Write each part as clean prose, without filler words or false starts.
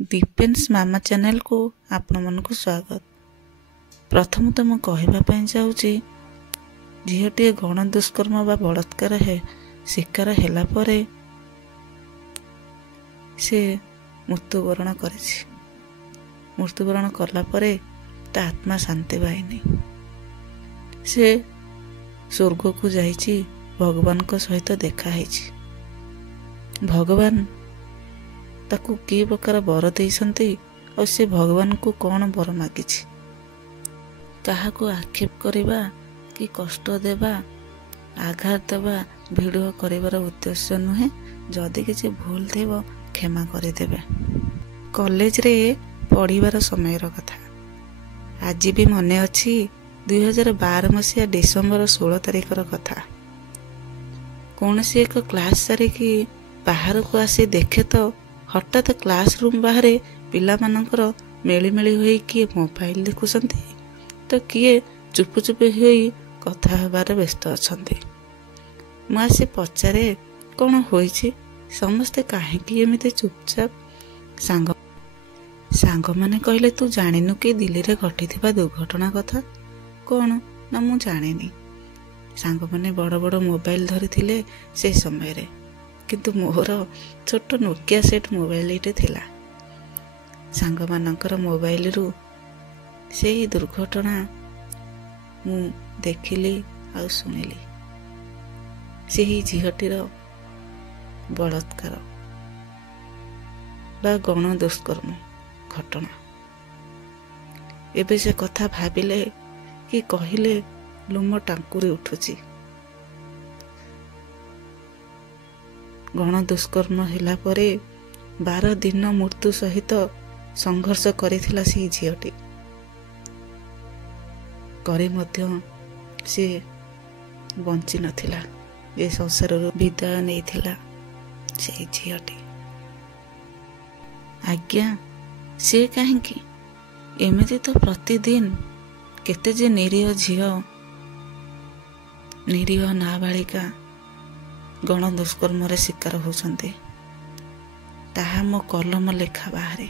Defence मामा channel को आपण मानक स्वागत। प्रथमतः मु कहवाई चाहूँगी झीटे गण दुष्कर्म बा बलात्कार शिकार होला परे से मृत्युवरण करिछि। मृत्युवरण करला परे ता आत्मा शांति पाइनी। से स्वर्ग को जाइछि, भगवान को सहित देखा है। भगवान ताकू कि प्रकार बर देइसंती और से भगवान को कौन बर मागिछि। काहाको आक्षेप करिबा कि कष्ट देवा आघात देवा भिडियो करिबार उद्देश्य नुहे। जदि किसी भूल थेबो क्षमा करिदेबे। कॉलेज रे पढ़िबार समयर कथा आज भी मने अछि। 2012 मसीहा डिसेम्बर 16 तारिखर कथा। कौन सी एक क्लास सारिकी बाहर को आसी देखे तो हठात क्लासरूम बाहर पिला मानकर मेलिमेली होई किए मोबाइल देखुछंती तो किए चुप चुप होई कथा हबार व्यस्त अछंती। मु आसी पचारे कौन होईछि, समस्ते काहेकि एमिते चुपचाप। सांग माने कहले तू जानिनु कि दिल्ली रे घटिथिबा दुर्घटना कथा। कौन ना मु जानिनी। सांग माने बड़ बड़ मोबाइल धरिथिले से समय रे, किंतु मोर छोट नोकिया सेट मोबाइल इटे थिला। सांग मानकर मोबाइल रु से दुर्घटना मु देखिली आ सुनिली। से झीटीर बलात्कार बा गण दुष्कर्म घटना। एबे से कथा भाबिले कि कहिले लुम टांकुरी उठुची। गण दुष्कर्म होला परे 12 दिन मृत्यु सहित संघर्ष करिथिला से झीटी। करे मध्य से बंची नथिला, ए संसार विदाय नैथिला से झीटी। आज्ञा से काहेकि एमिति तो प्रतिदिन केते जे निरीह झील निरीह नाबालिका गण दुष्कर्म रे शिकार होउछन्ते। ताहा मो कलम लेखा बाहरे।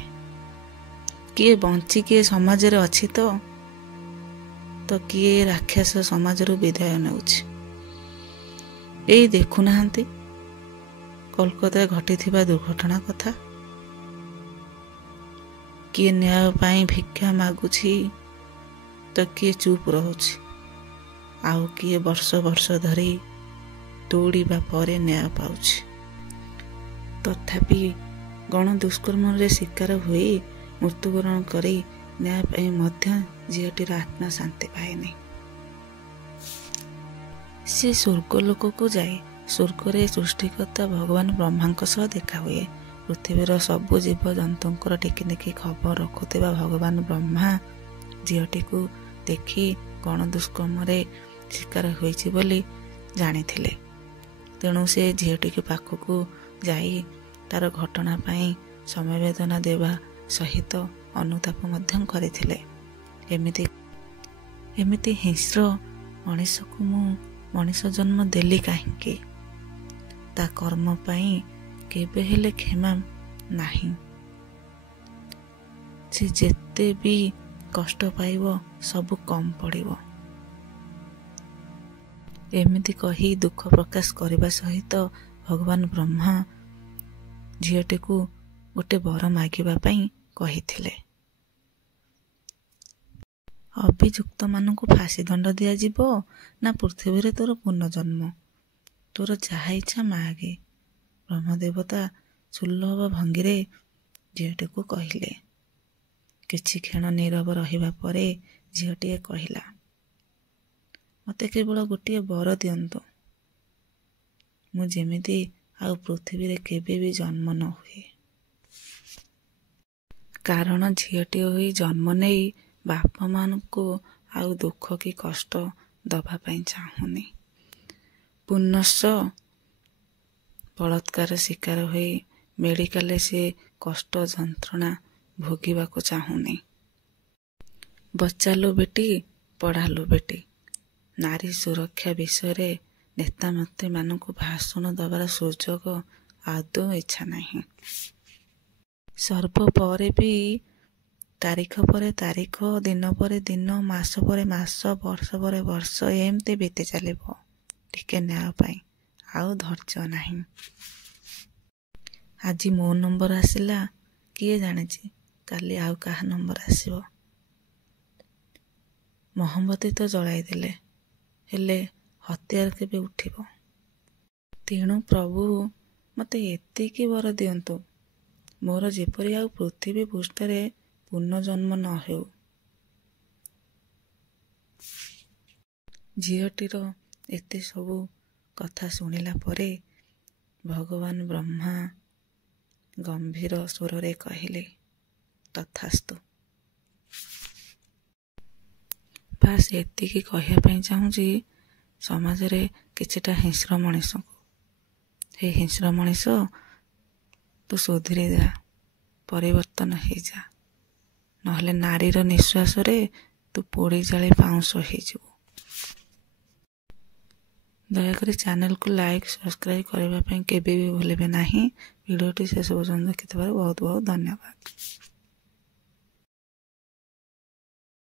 किए बंची किए समाज रे अछि तो किए राक्षस समाज रु विदाय नेउछि। एई देखु नाहंती कोलकाता घटिथिबा दुर्घटना कथा। किए न्याय पाई भिक्षा मागुछि तो किए चुप रहुछि। आउ किए वर्ष वर्ष धरी दौड़िबा परे न्याय पाउछि। तथापि गण दुष्कर्म रे शिकार हुई मृत्युवरण करी न्याय पाई मध्य झीटीर आत्मा शांति पाएनी। से स्वर्ग लोक को जाए। स्वर्ग रे सृष्टिकर्ता भगवान ब्रह्मांक सह देखा हुए। पृथ्वीर सबु जीव जंतुंकर टिकिनिकी खबर रखुथिबा भगवान ब्रह्मा झीटी को देखी गण दुष्कर्म रे शिकार होइछि बोली जानिथिले। तेणु से झीटी के पाखक जाई तार घटना पाई समवेदना देवा सहित अनुताप मध्यम करथिले। एमिति हिंस्र मनीष को मु मनीष जन्म देली काहेकि। ता कर्म पाई केबे हेले क्षमा नाही। से जेते भी कष्ट पाइबो सब कम पड़िबो। एमिति कही दुख प्रकाश करने सहित भगवान ब्रह्मा झीटी को गोटे वर मागिबा पई कहिथिले। अभियुक्त मानक फांसी दंड दिया जिवो ना पृथ्वी रे तोर पुनर्जन्म। तोर जहा इच्छा मागे। ब्रह्मदेवता सुलभ भंगी रे झीटी को कहिले। किछि क्षण नीरव रहिबा परे झीटीए कहिला, मते केवल गोटे वर दियंतु। मु जेमिति आउ पृथ्वी रे केबे भी जन्म न हुए। कारण झीटी होई जन्म नहीं बापा मान को आउ दुख की कष्ट दबा पाई चाहूनी। पुनश्च बलात्कार शिकार होई मेडिकल से कष्ट जंत्रणा भोगिबा को चाहूनी। बच्चालो बेटी पढ़ालो बेटी। नारी सुरक्षा विषय रे नेता मंत्री मानक भाषण दबार सुजोग आदौ इच्छा नहीं। ସର୍ବ ପରେ ବି ତାରିଖ ପରେ ତାରିଖ, ଦିନ ପରେ ଦିନ, ମାସ ପରେ ମାସ, ବର୍ଷ ପରେ ବର୍ଷ ଏମିତି ବିତି ଚାଲିବ ଟିକେ ନ୍ୟାୟ ପାଇଁ। ଆଉ ଧୈର୍ଯ୍ୟ ନାହିଁ। ଆଜି ମୋ ନମ୍ବର ଆସିଲା, କିଏ ଜାଣିଛି କାଲି ଆଉ କାହା ନମ୍ବର ଆସିବ। ମହମବତୀ ତ ଜଳାଇ ଦେଲେ, ହେଲେ ହତିଆର କେବେ ଉଠିବ? ତେଣୁ ପ୍ରଭୁ ମୋତେ ଏତିକି ବର ଦିଅନ୍ତୁ, ମୋର ଯେପରି ଆଉ ପୃଥିବୀ ପୃଷ୍ଠରେ ପୁନର୍ଜନ୍ମ ନ ହେଉ। ଝିଅଟିର ଏତେ ସବୁ କଥା ଶୁଣିଲା ପରେ ଭଗବାନ ବ୍ରହ୍ମା ଗମ୍ଭୀର ସ୍ୱରରେ କହିଲେ, ତଥାସ୍ତୁ। ବାସ୍ ଏତିକି କହିବା ପାଇଁ ଚାହୁଁଛି, ସମାଜରେ କିଛିଟା ହିଂସ୍ର ମଣିଷଙ୍କୁ, ହେ ହିଂସ୍ର ମଣିଷ, ତୁ ସୁଧୁରି ଯା, ପରିବର୍ତ୍ତନ ହେଇଯା, ନହେଲେ ନାରୀର ନିଶ୍ୱାସରେ ତୁ ପୋଡ଼ି ଜାଳି ପାଉଁଶ ହେଇଯିବୁ। ଦୟାକରି ଚ୍ୟାନେଲକୁ ଲାଇକ୍, ସବସ୍କ୍ରାଇବ୍ କରିବା ପାଇଁ କେବେ ବି ଭୁଲିବେ ନାହିଁ। ଭିଡ଼ିଓଟି ଶେଷ ପର୍ଯ୍ୟନ୍ତ ଦେଖିଥିବାରୁ ବହୁତ ବହୁତ ଧନ୍ୟବାଦ।